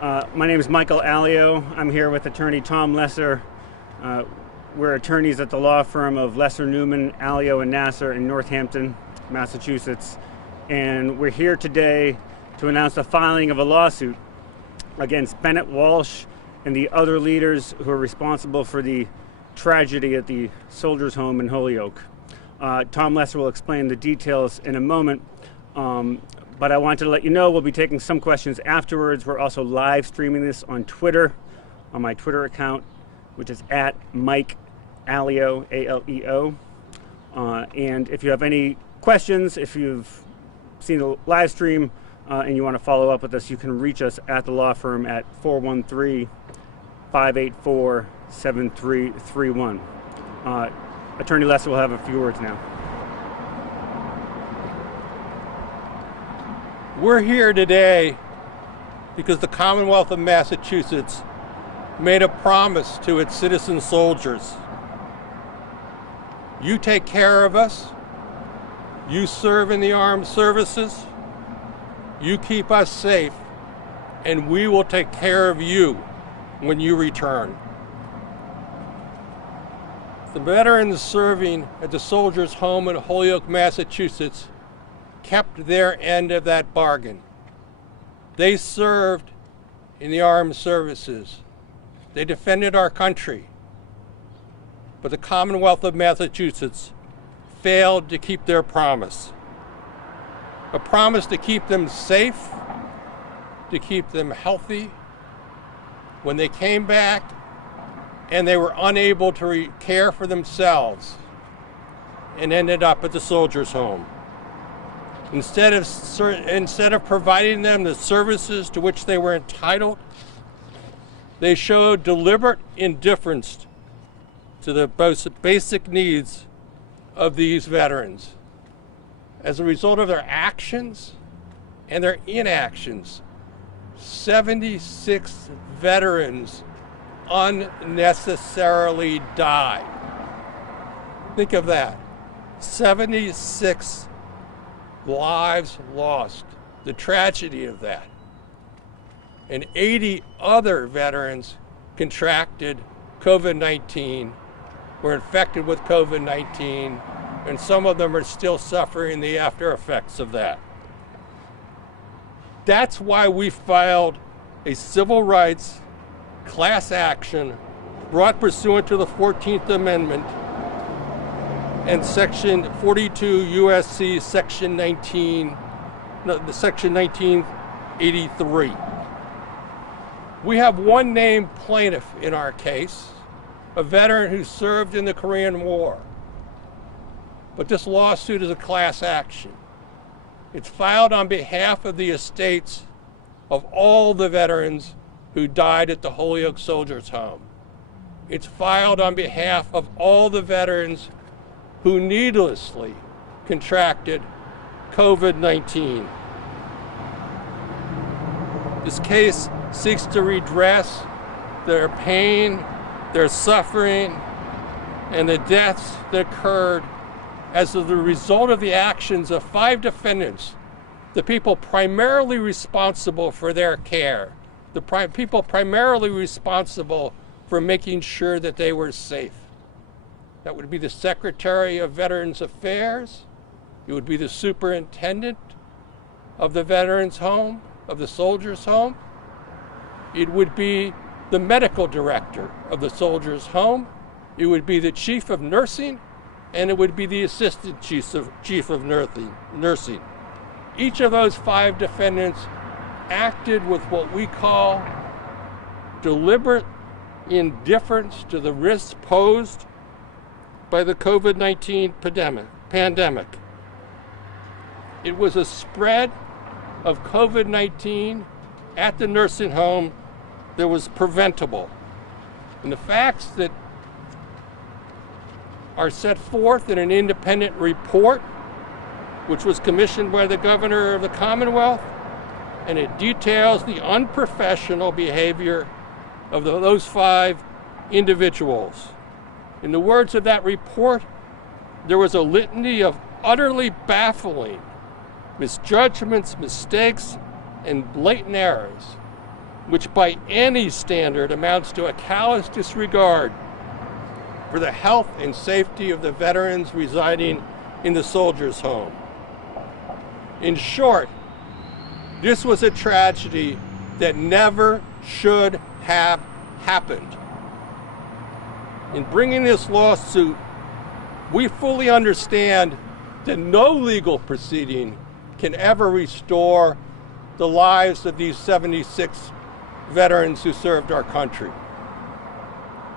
My name is Michael Alio. I'm here with attorney Tom Lesser. We're attorneys at the law firm of Lesser Newman, Alio, and Nasser in Northampton, Massachusetts. And we're here today to announce the filing of a lawsuit against Bennett Walsh and the other leaders who are responsible for the tragedy at the Soldiers Home in Holyoke. Tom Lesser will explain the details in a moment. But I wanted to let you know we'll be taking some questions afterwards. We're also live streaming this on Twitter, on my Twitter account, which is at Mike Alio, A-L-E-O. And if you have any questions, if you've seen the live stream and you want to follow up with us, you can reach us at the law firm at 413-584-7331. Attorney Lesser will have a few words now. We're here today because the Commonwealth of Massachusetts made a promise to its citizen soldiers. You take care of us, you serve in the armed services, you keep us safe, and we will take care of you when you return. The veterans serving at the Soldiers Home in Holyoke, Massachusetts kept their end of that bargain. They served in the armed services. They defended our country. But the Commonwealth of Massachusetts failed to keep their promise. A promise to keep them safe, to keep them healthy. When they came back and they were unable to care for themselves and ended up at the Soldiers Home. Instead of providing them the services to which they were entitled, they showed deliberate indifference to the most basic needs of these veterans. As a result of their actions and their inactions, 76 veterans unnecessarily died. Think of that. 76 lives lost, the tragedy of that. And 80 other veterans contracted COVID-19, were infected with COVID-19, and some of them are still suffering the after effects of that. That's why we filed a civil rights class action brought pursuant to the 14th Amendment and Section 42 U.S.C. Section 1983. We have one named plaintiff in our case, a veteran who served in the Korean War. But this lawsuit is a class action. It's filed on behalf of the estates of all the veterans who died at the Holyoke Soldiers Home. It's filed on behalf of all the veterans who needlessly contracted COVID-19. This case seeks to redress their pain, their suffering, and the deaths that occurred as a result of the actions of 5 defendants, the people primarily responsible for their care, the people primarily responsible for making sure that they were safe. That would be the Secretary of Veterans Affairs. It would be the superintendent of the Veterans Home, of the Soldiers Home. It would be the medical director of the Soldiers Home. It would be the chief of nursing, and it would be the assistant chief of nursing. Each of those 5 defendants acted with what we call deliberate indifference to the risks posed by the COVID-19 pandemic. It was a spread of COVID-19 at the nursing home that was preventable. And the facts that are set forth in an independent report, which was commissioned by the Governor of the Commonwealth, and it details the unprofessional behavior of those 5 individuals. In the words of that report, there was a litany of utterly baffling misjudgments, mistakes, and blatant errors. which by any standard amounts to a callous disregard for the health and safety of the veterans residing in the Soldiers Home. In short, this was a tragedy that never should have happened. In bringing this lawsuit, we fully understand that no legal proceeding can ever restore the lives of these 76 veterans who served our country.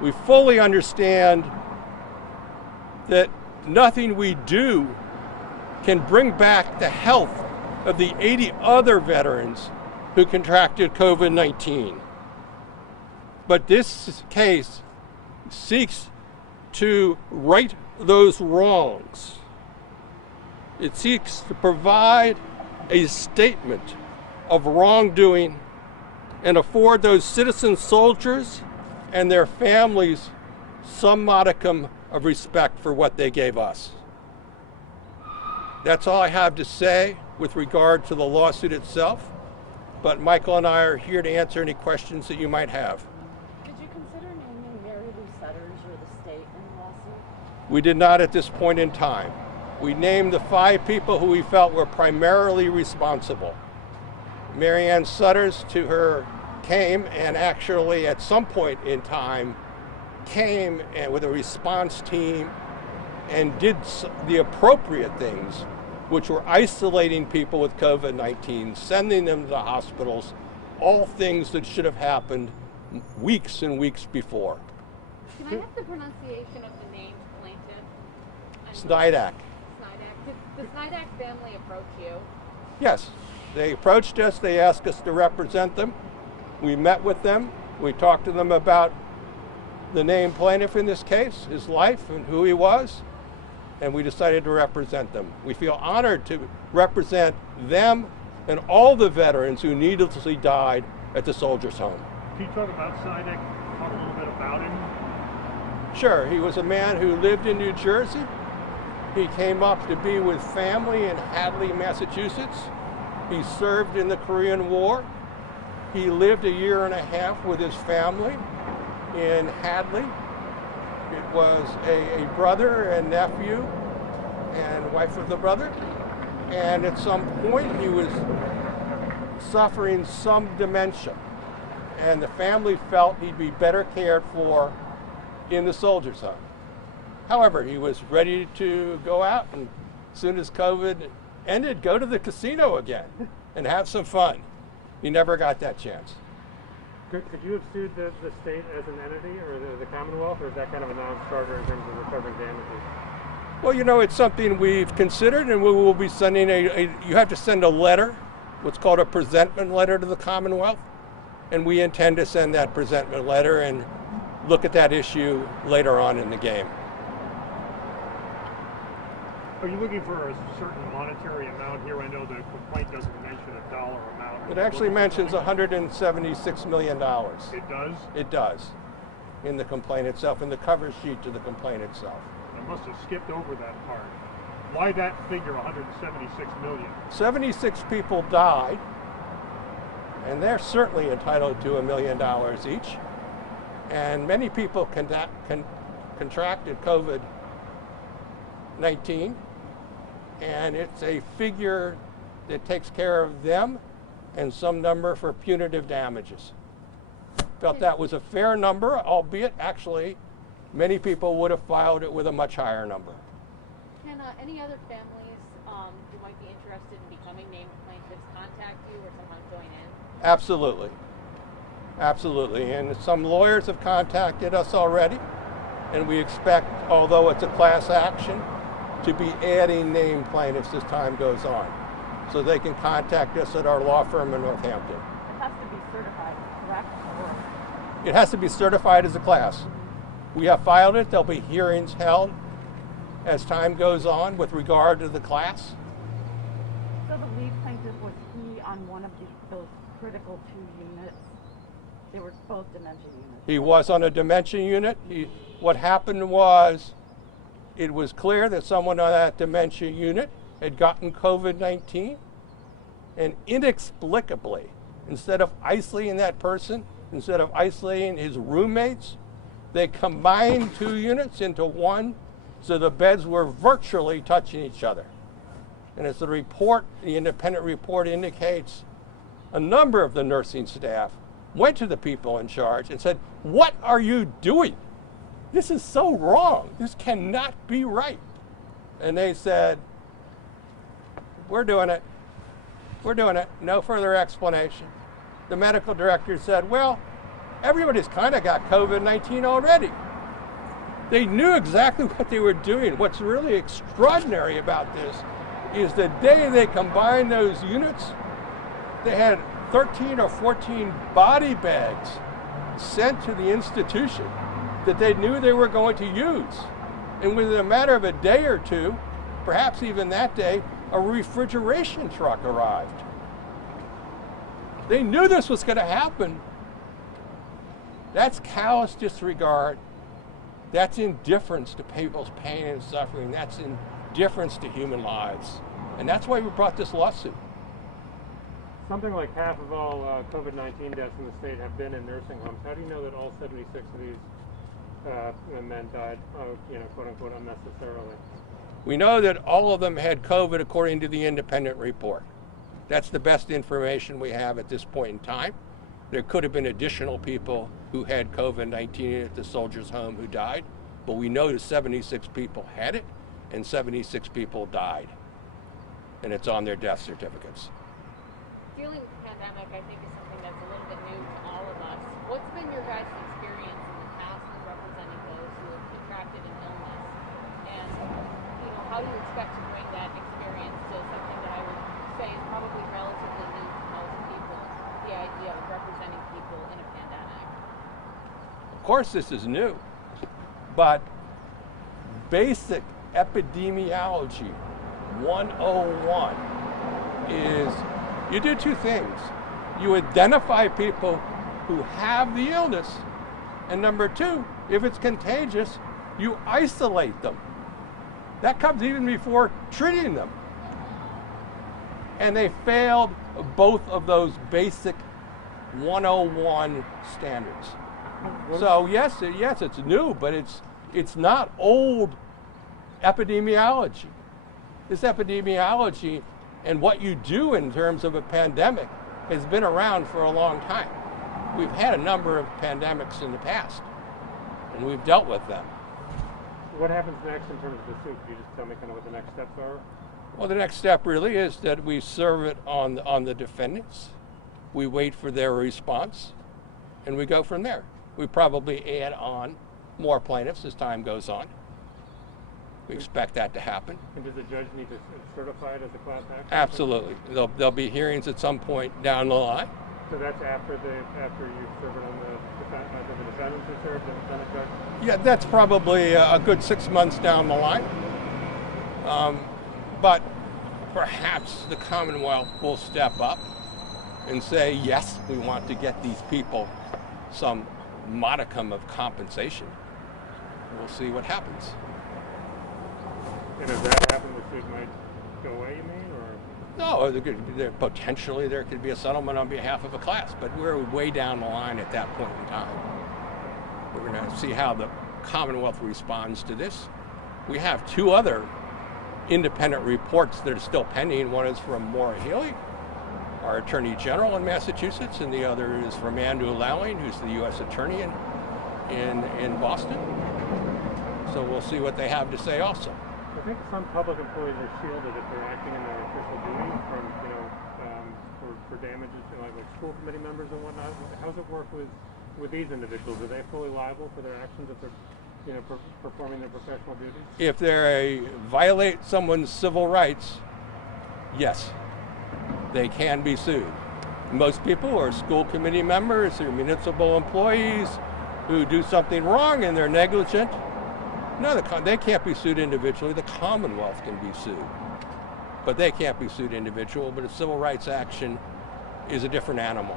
We fully understand that nothing we do can bring back the health of the 80 other veterans who contracted COVID-19. But this case seeks to right those wrongs. It seeks to provide a statement of wrongdoing and afford those citizen soldiers and their families some modicum of respect for what they gave us. That's all I have to say with regard to the lawsuit itself, but Michael and I are here to answer any questions that you might have. Did you consider naming Mary Lou Sutters or the state in the lawsuit? We did not at this point in time. We named the 5 people who we felt were primarily responsible. Mary Ann Sutters came and actually at some point in time came with a response team and did the appropriate things, which were isolating people with COVID-19, sending them to the hospitals, all things that should have happened weeks and weeks before. Can I have the pronunciation of the named plaintiff? Snydak. Did the Snydak family approach you? Yes, they approached us, they asked us to represent them. We met with them, we talked to them about the named plaintiff in this case, his life and who he was, and we decided to represent them. We feel honored to represent them and all the veterans who needlessly died at the Soldiers Home. Can you talk about Snydak, talk a little bit about him? Sure, he was a man who lived in New Jersey. He came up to be with family in Hadley, Massachusetts. He served in the Korean War. He lived 1.5 years with his family in Hadley. It was a brother and nephew and wife of the brother. And at some point he was suffering some dementia. And the family felt he'd be better cared for in the Soldiers Home. However, he was ready to go out and as soon as COVID ended, go to the casino again and have some fun. He never got that chance. Could you have sued the state as an entity or the Commonwealth, or is that kind of a non-starter in terms of recovering damages? Well, you know, it's something we've considered, and we will be sending you have to send a letter, what's called a presentment letter to the Commonwealth, and we intend to send that presentment letter and look at that issue later on in the game. Are you looking for a certain monetary amount here? I know the complaint doesn't mention a dollar amount. It actually mentions $176 million. It does? It does, in the complaint itself, in the cover sheet to the complaint itself. I must have skipped over that part. Why that figure, 176 million? 76 people died, and they're certainly entitled to $1 million each. And many people contracted COVID-19, and it's a figure that takes care of them and some number for punitive damages. Felt that was a fair number, albeit actually many people would have filed it with a much higher number. Can any other families who might be interested in becoming named plaintiffs contact you or somehow join in? Absolutely. Absolutely. And some lawyers have contacted us already, and we expect, although it's a class action, to be adding named plaintiffs as time goes on. So they can contact us at our law firm in Northampton. It has to be certified, correct? Or... It has to be certified as a class. We have filed it. There'll be hearings held as time goes on with regard to the class. So the lead plaintiff, was he on one of those critical 2 units? They were both dementia units. He was on a dementia unit. What happened was, it was clear that someone on that dementia unit had gotten COVID-19, and inexplicably, Instead of isolating that person, instead of isolating his roommates, they combined 2 units into one, so the beds were virtually touching each other. And as the report, the independent report indicates, a number of the nursing staff went to the people in charge and said, "What are you doing? This is so wrong. This cannot be right." And they said, "We're doing it. We're doing it. No further explanation." The medical director said, "Well, everybody's kind of got COVID-19 already." They knew exactly what they were doing. What's really extraordinary about this is the day they combined those units, they had 13 or 14 body bags sent to the institution that they knew they were going to use. And within a matter of a day or two, perhaps even that day, a refrigeration truck arrived. They knew this was going to happen. That's callous disregard. That's indifference to people's pain and suffering. That's indifference to human lives. And that's why we brought this lawsuit. Something like half of all COVID-19 deaths in the state have been in nursing homes. How do you know that all 76 of these men died, quote unquote, unnecessarily? We know that all of them had COVID according to the independent report. That's the best information we have at this point in time. There could have been additional people who had COVID-19 at the Soldiers Home who died, but we know that 76 people had it and 76 people died. And it's on their death certificates. Dealing with the pandemic, I think, is something that's a little bit new to all of us. What's been your guys' experience in the past in representing those who have contracted an illness? And, how do you expect to bring that experience to something that I would say is probably relatively new to most people, the idea of representing people in a pandemic? Of course this is new, but basic epidemiology 101 is you do 2 things. You identify people who have the illness, and number 2, if it's contagious, you isolate them. That comes even before treating them. And they failed both of those basic 101 standards. So yes, it's new, but it's not old epidemiology. This epidemiology and what you do in terms of a pandemic has been around for a long time. We've had a number of pandemics in the past, and we've dealt with them. What happens next in terms of the suit? Could you just tell me kind of what the next steps are? Well, the next step really is that we serve it on the defendants. We wait for their response, and we go from there. We probably add on more plaintiffs as time goes on. We expect that to happen. And does the judge need to certify it as a class action? Absolutely. There'll be hearings at some point down the line. So that's after you serve it on the defendants are served and then a judge? Yeah, that's probably a good 6 months down the line. But perhaps the Commonwealth will step up and say, yes, we want to get these people some modicum of compensation. We'll see what happens. And if that happens, the suit might go away, you mean? Or? No, potentially there could be a settlement on behalf of a class, but we're way down the line at that point in time. We're going to see how the Commonwealth responds to this. We have 2 other independent reports that are still pending. One is from Maura Healey, our Attorney General in Massachusetts, and the other is from Andrew Lowling, who's the U.S. Attorney in Boston. So we'll see what they have to say also. I think some public employees are shielded if they're acting in their official duties from, for damages, like school committee members and whatnot. How does it work with these individuals? Are they fully liable for their actions if they're, performing their professional duties? If they violate someone's civil rights, yes, they can be sued. Most people are school committee members or municipal employees who do something wrong and they're negligent. No, they can't be sued individually. The Commonwealth can be sued. But they can't be sued individually. But a civil rights action is a different animal.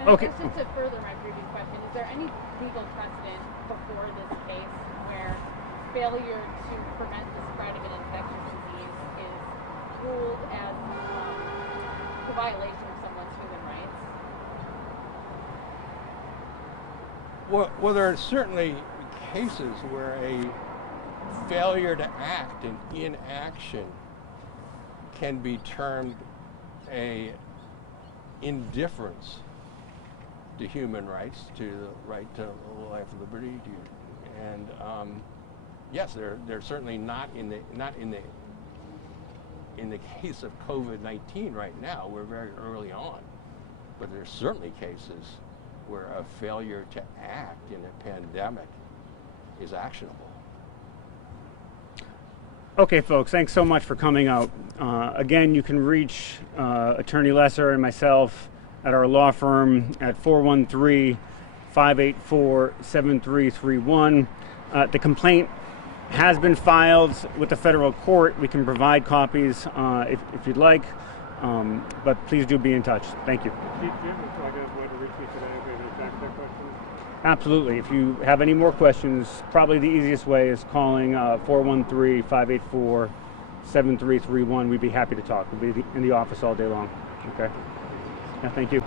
And okay. I guess just to further my previous question, is there any legal precedent before this case where failure to prevent the spread of an infectious disease is ruled as violation of someone's human rights? Well, there are certainly cases where a failure to act and inaction can be termed a indifference to human rights, to the right to life, liberty, and yes, they're certainly not in the case of COVID-19 right now. We're very early on, but there's certainly cases where a failure to act in a pandemic is actionable. Okay, folks, thanks so much for coming out. Again, you can reach Attorney Lesser and myself at our law firm at 413-584-7331. The complaint has been filed with the federal court. We can provide copies if you'd like, but please do be in touch. Thank you. Chief Jim, if I guys want to reach me today, if we have any back questions. Absolutely. If you have any more questions, probably the easiest way is calling 413-584-7331. We'd be happy to talk. We'll be in the office all day long. Okay? Yeah, thank you.